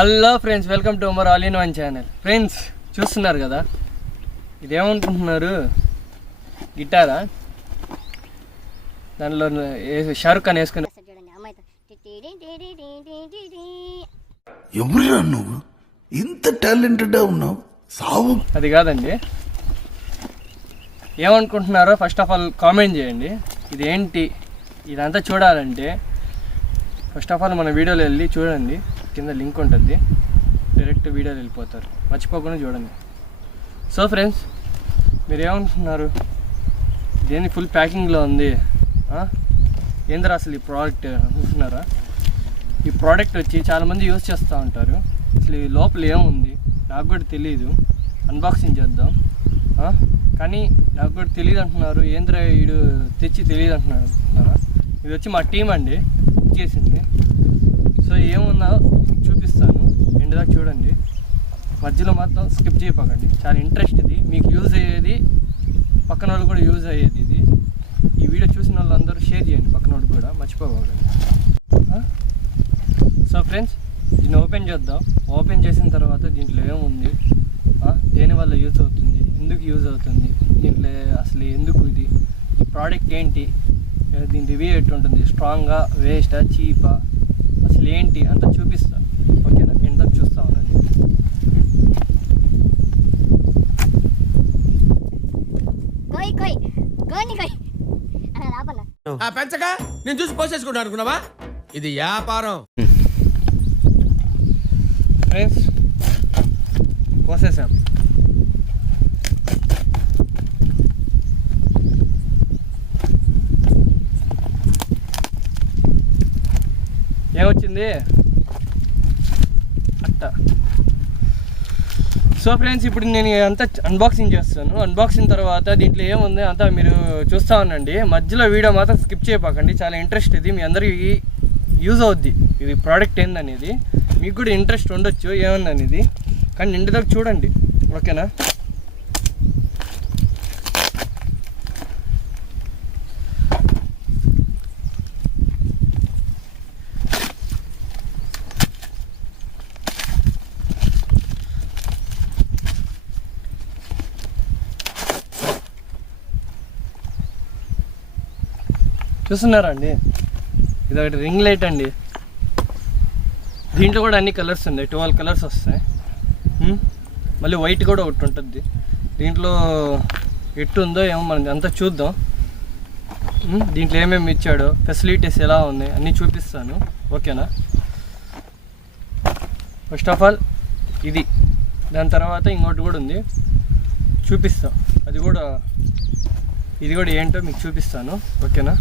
Hello friends, welcome to our all in one channel. Friends చూస్తున్నారు కదా, ఇదేమనుకుంటున్నారు? గిటారా? దానిలో షారుఖ్ ఖాన్ వేసుకుని ఎవరురా నువ్వు ఇంత టాలెంటెడ్ ఉన్నావు? సావు అది కాదండి. ఏమనుకుంటున్నారో ఫస్ట్ ఆఫ్ ఆల్ కామెంట్ చేయండి. ఇదేంటి? ఇదంతా చూడాలంటే ఫస్ట్ ఆఫ్ ఆల్ మన వీడియోలో వెళ్ళి చూడండి, కింద లింక్ ఉంటుంది, డైరెక్ట్ వీడియోలో వెళ్ళిపోతారు. మర్చిపోకుండా చూడండి. సో ఫ్రెండ్స్, మీరు ఏమనుకుంటున్నారు? దేని ఫుల్ ప్యాకింగ్లో ఉంది, ఏంద్రా అసలు ఈ ప్రోడక్ట్ అనుకుంటున్నారా? ఈ ప్రోడక్ట్ వచ్చి చాలామంది యూజ్ చేస్తూ ఉంటారు. అసలు ఈ లోపల ఏముంది నాకు కూడా తెలియదు. అన్బాక్సింగ్ చేద్దాం. కానీ నాకు కూడా తెలియదు అంటున్నారు. ఏంద్రా వీడు తెచ్చి తెలియదు అంటున్నారా? ఇది వచ్చి మా టీం అండి బుక్ చేసింది. సో ఏముందో చూపిస్తాను, ఎండ్ దాకా చూడండి. మధ్యలో మాత్రం స్కిప్ చేయకండి. చాలా ఇంట్రెస్ట్ ఇది, మీకు యూజ్ అయ్యేది, పక్కన వాళ్ళు కూడా యూజ్ అయ్యేది. ఇది ఈ వీడియో చూసిన వాళ్ళు అందరూ షేర్ చేయండి, పక్కన వాళ్ళు కూడా మర్చిపోకండి. సో ఫ్రెండ్స్, దీన్ని ఓపెన్ చేద్దాం. ఓపెన్ చేసిన తర్వాత దీంట్లో ఏముంది, దేనివల్ల యూజ్ అవుతుంది, ఎందుకు యూజ్ అవుతుంది, దీంట్లో అసలు ఎందుకు ఇది, ఈ ప్రోడక్ట్ ఏంటి, దీని రివ్యూ ఎట్టుంటుంది, స్ట్రాంగా, వేస్టా, చీపా, అసలు ఏంటి అంతా చూపిస్తాను. ఓకేనా? ఎంత చూస్తా ఉండండి. పెంచగా నేను చూసి పోసేసుకుంటా అనుకున్నావా? ఇది వ్యాపారం. ఫ్రెండ్స్, కోసేసాం. ఏమొచ్చింది అట్ట. సో ఫ్రెండ్స్, ఇప్పుడు నేను అంతా అన్బాక్సింగ్ చేస్తాను. అన్బాక్సింగ్ తర్వాత దీంట్లో ఏముంది అంతా మీరు చూస్తూ ఉండండి. మధ్యలో వీడియో మాత్రం స్కిప్ చేయకండి. చాలా ఇంట్రెస్ట్ ఇది, మీ అందరికీ యూజ్ అవుద్ది. ఇది ప్రోడక్ట్ ఏందనేది మీకు కూడా ఇంట్రెస్ట్ ఉండొచ్చు ఏమన్నది, కానీ నిండి దాకా చూడండి. ఓకేనా? చూస్తున్నారా అండి? ఇది ఒకటి రింగ్ లైట్ అండి. దీంట్లో కూడా అన్ని కలర్స్ ఉన్నాయి, 12 కలర్స్ వస్తాయి. మళ్ళీ వైట్ కూడా ఒకటి ఉంటుంది. దీంట్లో ఎట్టు ఉందో ఏమో మనం అంతా చూద్దాం. దీంట్లో ఏమేమి ఇచ్చాడో, ఫెసిలిటీస్ ఎలా ఉన్నాయి అన్నీ చూపిస్తాను. ఓకేనా? ఫస్ట్ ఆఫ్ ఆల్ ఇది, దాని తర్వాత ఇంకోటి కూడా ఉంది, చూపిస్తాం. ఇది కూడా ఏంటో మీకు చూపిస్తాను. ఓకేనా?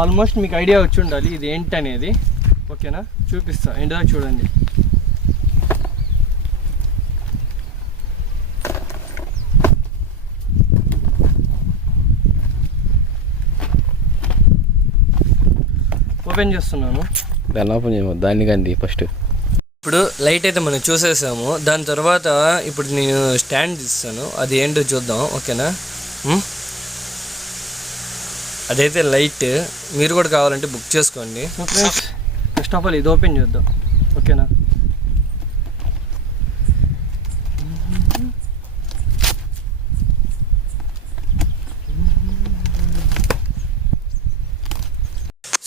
ఆల్మోస్ట్ మీకు ఐడియా వచ్చి ఉండాలి ఇది ఏంటి అనేది. ఓకేనా? చూపిస్తా, ఏంటో చూడండి. ఓపెన్ చేస్తున్నాను. దాన్ని ఓపెన్ చేయము, దాన్ని కానీ ఫస్ట్. ఇప్పుడు లైట్ అయితే మనం చూసేసాము. దాని తర్వాత ఇప్పుడు నేను స్టాండ్ ఇస్తాను, అది ఏంటో చూద్దాం. ఓకేనా? అదైతే లైట్, మీరు కూడా కావాలంటే బుక్ చేసుకోండి. ఫస్ట్ ఆఫ్ ఆల్ ఇది ఓపెన్ చేద్దాం. ఓకేనా?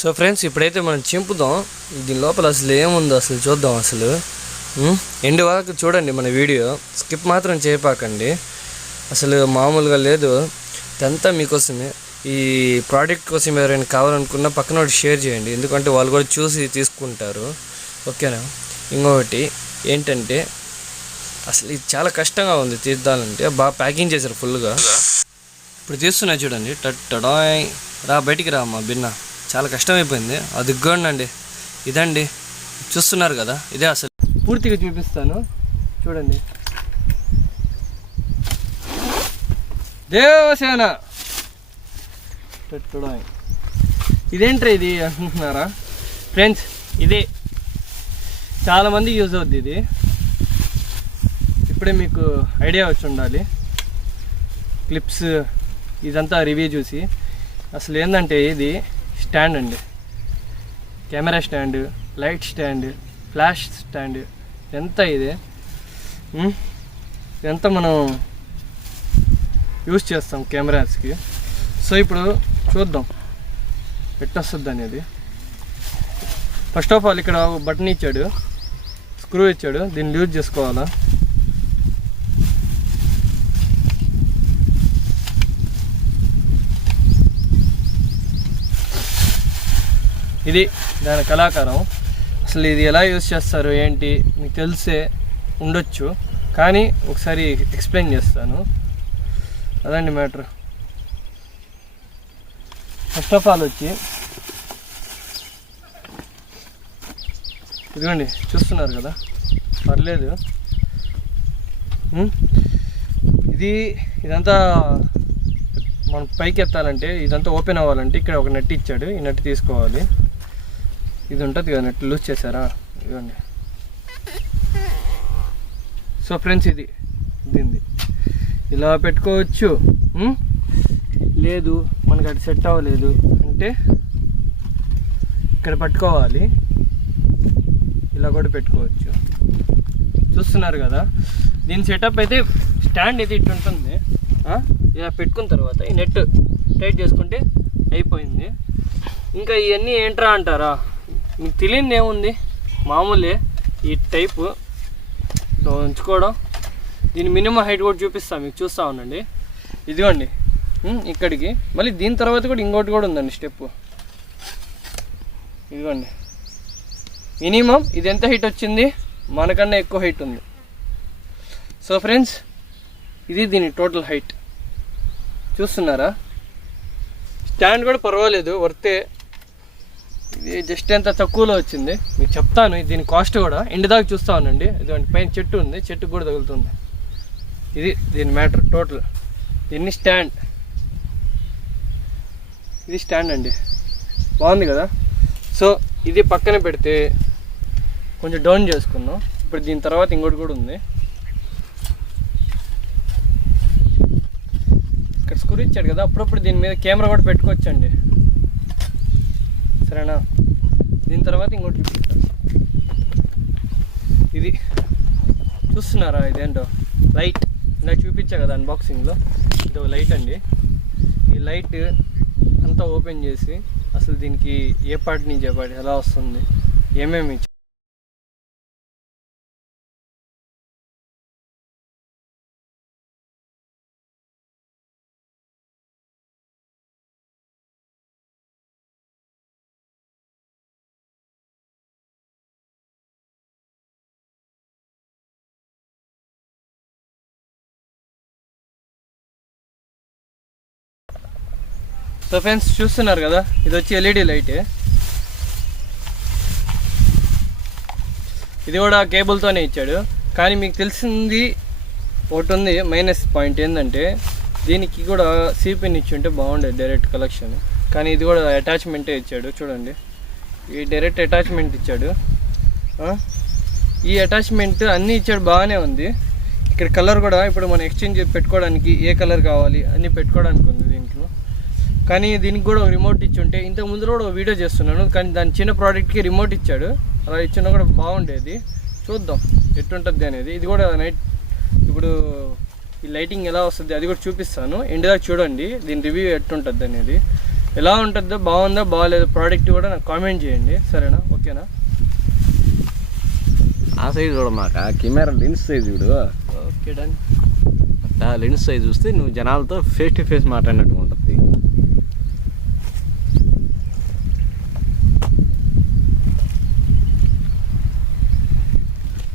సో ఫ్రెండ్స్, ఇప్పుడైతే మనం చింపుదాం. దీని లోపల అసలు ఏముందో అసలు చూద్దాం. అసలు ఎండ్ వరకు చూడండి మన వీడియో, స్కిప్ మాత్రం చేయపాకండి. అసలు మామూలుగా లేదు, ఇదంతా మీకోసమే. ఈ ప్రోడక్ట్ కోసం ఎవరైనా కావాలనుకున్నా పక్కన ఒకటి షేర్ చేయండి, ఎందుకంటే వాళ్ళు కూడా చూసి తీసుకుంటారు. ఓకేనా? ఇంకొకటి ఏంటంటే, అసలు ఇది చాలా కష్టంగా ఉంది తీద్దాలంటే. బాగా ప్యాకింగ్ చేశారు ఫుల్గా. ఇప్పుడు తీస్తున్నా చూడండి. టడాయ్, రా బయటికి రా అమ్మా బిన్న. చాలా కష్టమైపోయింది. అది ఇగ్గోండి, ఇదండి చూస్తున్నారు కదా, ఇదే అసలు. పూర్తిగా చూపిస్తాను చూడండి. దేవసేన ఇదేంట్రా ఇది అనుకుంటున్నారా? ఫ్రెండ్స్, ఇదే చాలామంది యూజ్ అవుద్ది. ఇది ఇప్పుడే మీకు ఐడియా వచ్చి ఉండాలి. క్లిప్స్ ఇదంతా రివ్యూ చూసి అసలు ఏంటంటే, ఇది స్టాండ్ అండి, camera stand, light stand, flash stand, ఎంత ఇది ఎంత మనం యూజ్ చేస్తాం కెమెరాస్కి. సో ఇప్పుడు చూద్దాం ఎట్టొస్తుంది అనేది. ఫస్ట్ ఆఫ్ ఆల్ ఇక్కడ బటన్ ఇచ్చాడు, స్క్రూ ఇచ్చాడు, దీన్ని యూజ్ చేసుకోవాలా. ఇది దాని కళాకారం. అసలు ఇది ఎలా యూజ్ చేస్తారు ఏంటి మీకు తెలిసే ఉండొచ్చు, కానీ ఒకసారి ఎక్స్ప్లెయిన్ చేస్తాను. అదండి మ్యాటర్. ఫస్ట్ ఆఫ్ ఆల్ వచ్చి ఇదిగోండి, చూస్తున్నారు కదా, పర్లేదు. ఇదంతా మనం పైకి ఎత్తాలంటే, ఇదంతా ఓపెన్ అవ్వాలంటే ఇక్కడ ఒక నెట్ ఇచ్చాడు. ఈ నెట్ తీసుకోవాలి. ఇది ఉంటుంది కదా నెట్, లూజ్ చేశారా, ఇదిగోండి. సో ఫ్రెండ్స్ ఇది దీన్ని ఇలా పెట్టుకోవచ్చు. లేదు మనకి అటు సెట్ అవ్వలేదు అంటే ఇక్కడ పట్టుకోవాలి, ఇలా కూడా పెట్టుకోవచ్చు. చూస్తున్నారు కదా, దీని సెటప్ అయితే స్టాండ్ అయితే ఇటు ఉంటుంది. ఇలా పెట్టుకున్న తర్వాత ఈ నెట్ టైట్ చేసుకుంటే అయిపోయింది. ఇంకా ఇవన్నీ ఏంట్రా అంటారా, మీకు తెలియదు ఏముంది, మామూలే ఈ టైపు ఉంచుకోవడం. దీని మినిమం హైట్ కూడా చూపిస్తాను మీకు, చూస్తూ ఉండండి. ఇదిగోండి ఇక్కడికి. మళ్ళీ దీని తర్వాత కూడా ఇంకోటి కూడా ఉందండి స్టెప్. ఇదిగోండి మినిమం ఇది ఎంత హైట్ వచ్చింది, మనకన్నా ఎక్కువ హైట్ ఉంది. సో ఫ్రెండ్స్ ఇది దీని టోటల్ హైట్. చూస్తున్నారా, స్టాండ్ కూడా పర్వాలేదు, వర్తే. ఇది జస్ట్ ఎంత తక్కువలో వచ్చింది మీకు చెప్తాను. దీని కాస్ట్ కూడా ఎండ్ దాకా చూస్తూ ఉండండి. ఇదిగోండి పైన చెట్టు ఉంది, చెట్టుకు కూడా తగులుతుంది. ఇది దీని మ్యాటర్ టోటల్. దీన్ని స్టాండ్, ఇది స్టాండ్ అండి, బాగుంది కదా. సో ఇది పక్కన పెడితే కొంచెం డౌన్ చేసుకున్నాం. ఇప్పుడు దీని తర్వాత ఇంకోటి కూడా ఉంది. ఇక్కడ స్క్రూ ఇచ్చాడు కదా, అప్పుడప్పుడు దీని మీద కెమెరా కూడా పెట్టుకోవచ్చండి, సరేనా. దీని తర్వాత ఇంకోటి చూపిస్తాను. ఇది చూస్తున్నారా, ఇదేంటో లైట్, నాకు చూపించా కదా అన్బాక్సింగ్లో. ఇది ఒక లైట్ అండి. ఈ లైట్ అంతా ఓపెన్ చేసి అసలు దీనికి ఏ పార్ట్ నుంచి ఏ పార్ట్ ఎలా వస్తుంది, ఏమేమి సో ఫ్రెండ్స్ చూస్తున్నారు కదా, ఇది వచ్చి ఎల్ఈడి లైట్. ఇది కూడా కేబుల్తోనే ఇచ్చాడు. కానీ మీకు తెలిసింది ఒకటి ఉంది, మైనస్ పాయింట్ ఏంటంటే దీనికి కూడా సిపిన్ ఇచ్చి ఉంటే బాగుండేది డైరెక్ట్ కలెక్షన్. కానీ ఇది కూడా అటాచ్మెంటే ఇచ్చాడు. చూడండి, ఈ డైరెక్ట్ అటాచ్మెంట్ ఇచ్చాడు. ఈ అటాచ్మెంట్ అన్నీ ఇచ్చాడు, బాగానే ఉంది. ఇక్కడ కలర్ కూడా ఇప్పుడు మనం ఎక్స్చేంజ్ పెట్టుకోవడానికి ఏ కలర్ కావాలి అన్నీ పెట్టుకోవడానికి ఉంది దీంట్లో. కానీ దీనికి కూడా ఒక రిమోట్ ఇచ్చి ఉంటే, ఇంతకు ముందు కూడా ఒక వీడియో చేస్తున్నాను, కానీ దాని చిన్న ప్రోడక్ట్కి రిమోట్ ఇచ్చాడు. అలా ఇచ్చినా కూడా బాగుండేది. చూద్దాం ఎట్టుంటుంది అనేది. ఇది కూడా నైట్ ఇప్పుడు ఈ లైటింగ్ ఎలా వస్తుంది అది కూడా చూపిస్తాను, ఎండ్ దాకా చూడండి. దీని రివ్యూ ఎట్టుంటుంది అనేది, ఎలా ఉంటుందో, బాగుందా బాగాలేదో ప్రోడక్ట్ కూడా నాకు కామెంట్ చేయండి, సరేనా, ఓకేనా. ఆ సైజ్ చూడమాక, కెమెరా లెన్స్ సైజ్ చూడు. Okay done. లెన్స్ సైజ్ చూస్తే నువ్వు జనాలతో ఫేస్ టు ఫేస్ మాట్లాడినట్టు ఉంటుంది.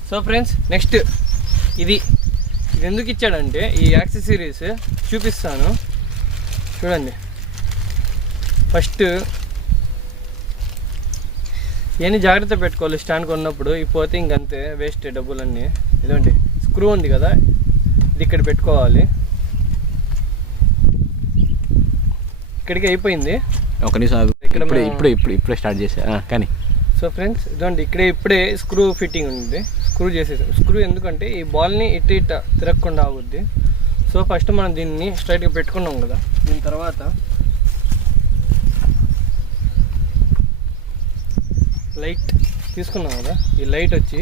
సో ఫ్రెండ్స్ నెక్స్ట్ ఇది ఎందుకు ఇచ్చాడంటే, ఈ యాక్సెసరీస్ చూపిస్తాను చూడండి. ఫస్ట్ ఇవన్నీ జాగ్రత్త పెట్టుకోవాలి స్టాండ్ కొన్నప్పుడు. పోతే ఇంకంతే, వేస్ట్ డబ్బులన్నీ. ఇదండి స్క్రూ ఉంది కదా, ఇది ఇక్కడ పెట్టుకోవాలి. ఇక్కడికి అయిపోయింది. ఒక నిమిషం ఇక్కడ ఇప్పుడే స్టార్ట్ చేసా కానీ. సో ఫ్రెండ్స్ ఇదండి, ఇక్కడే ఇప్పుడే స్క్రూ ఫిట్టింగ్ ఉంది. స్క్రూ చేసేసాం. స్క్రూ ఎందుకంటే ఈ బాల్ని ఇటు ఇటు తిరగకుండా ఆగుద్ది. సో ఫస్ట్ మనం దీన్ని స్ట్రైట్గా పెట్టుకున్నాం కదా, దీని తర్వాత లైట్ తీసుకున్నాం కదా, ఈ లైట్ వచ్చి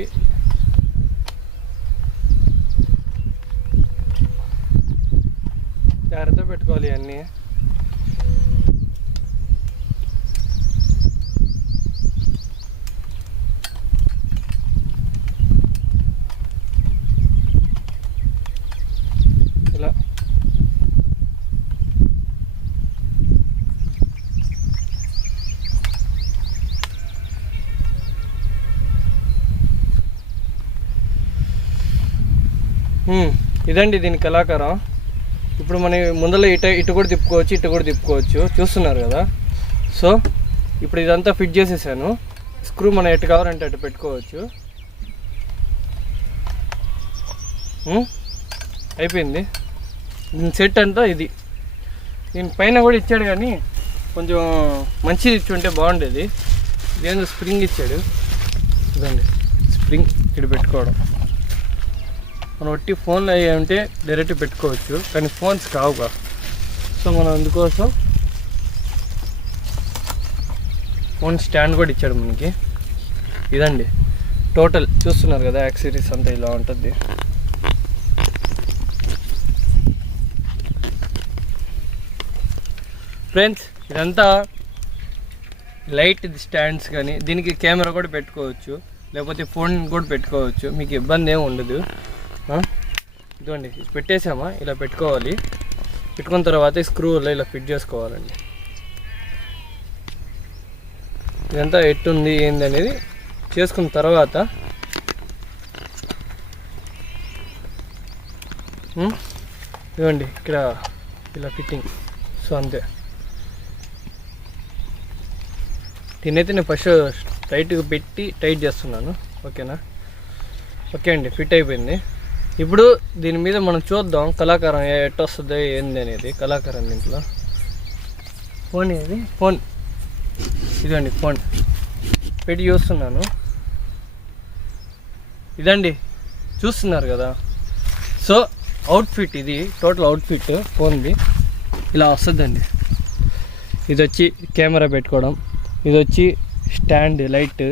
పెట్టుకోవాలి అన్నీ. ఇలా ఇదండి దీని కళాకారం. ఇప్పుడు మనం ముందర ఇటు కూడా తిప్పుకోవచ్చు, ఇటు కూడా తిప్పుకోవచ్చు, చూస్తున్నారు కదా. సో ఇప్పుడు ఇదంతా ఫిట్ చేసేసాను. స్క్రూ మనం ఎటు కావాలంటే అటు పెట్టుకోవచ్చు. అయిపోయింది దీని సెట్ అంతా. ఇది దీని పైన కూడా ఇచ్చాడు కానీ కొంచెం మంచిది ఇచ్చి ఉంటే బాగుండేది. ఇదేందో స్ప్రింగ్ ఇచ్చాడు. ఇదండి స్ప్రింగ్ ఇక్కడ పెట్టుకోవడం. మనం ఒట్టి ఫోన్లు అయ్యి ఉంటే డైరెక్ట్ పెట్టుకోవచ్చు, కానీ ఫోన్స్ కావుగా. సో మనం అందుకోసం ఫోన్ స్టాండ్ కూడా ఇచ్చాడు మనకి. ఇదండి టోటల్ చూస్తున్నారు కదా, యాక్సెసరీస్ అంతా ఇలా ఉంటుంది. ఫ్రెండ్స్ ఇదంతా లైట్ స్టాండ్స్, కానీ దీనికి కెమెరా కూడా పెట్టుకోవచ్చు, లేకపోతే ఫోన్ కూడా పెట్టుకోవచ్చు, మీకు ఇబ్బంది ఏమి ఉండదు. ఇదిగోండి పెట్టేసామా, ఇలా పెట్టుకోవాలి. పెట్టుకున్న తర్వాత స్క్రూలో ఇలా ఫిట్ చేసుకోవాలండి. ఇదంతా ఎట్టుంది ఏంది అనేది చేసుకున్న తర్వాత ఇదిగోండి ఇక్కడ ఇలా ఫిట్టింగ్. సో అంతే. దీనైతే నేను ఫస్ట్ టైట్గా పెట్టి టైట్ చేస్తున్నాను. ఓకేనా? ఓకే అండి, ఫిట్ అయిపోయింది. ఇప్పుడు దీని మీద మనం చూద్దాం కళాకారం ఎట్ట వస్తుంది ఏంది అనేది. కళాకారం దీంట్లో ఫోన్ ఏది, ఫోన్ ఇదండి ఫోన్ పెట్టి చూస్తున్నాను. ఇదండి చూస్తున్నారు కదా. సో అవుట్ఫిట్ ఇది, టోటల్ అవుట్ఫిట్ ఫోన్ది ఇలా వస్తుందండి. ఇది వచ్చి కెమెరా పెట్టుకోవడం, ఇది వచ్చి స్టాండ్ లైట్,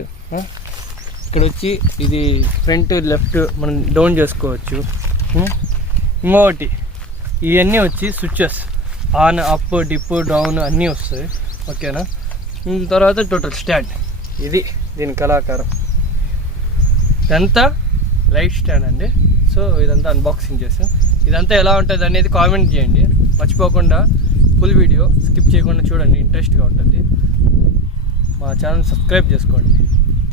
ఇక్కడ వచ్చి ఇది ఫ్రంట్ లెఫ్ట్ మనం డౌన్ చేసుకోవచ్చు. ఇంకొకటి ఇవన్నీ వచ్చి switches, on up dip down అన్నీ వస్తాయి. ఓకేనా? తర్వాత టోటల్ స్టాండ్. ఇది దీని కళాకారం. ఇదంతా లైట్ స్టాండ్ అండి. సో ఇదంతా అన్బాక్సింగ్ చేసాం. ఇదంతా ఎలా ఉంటుంది అనేది కామెంట్ చేయండి. మర్చిపోకుండా ఫుల్ వీడియో స్కిప్ చేయకుండా చూడండి, ఇంట్రెస్ట్గా ఉంటుంది. మా ఛానల్ సబ్స్క్రైబ్ చేసుకోండి.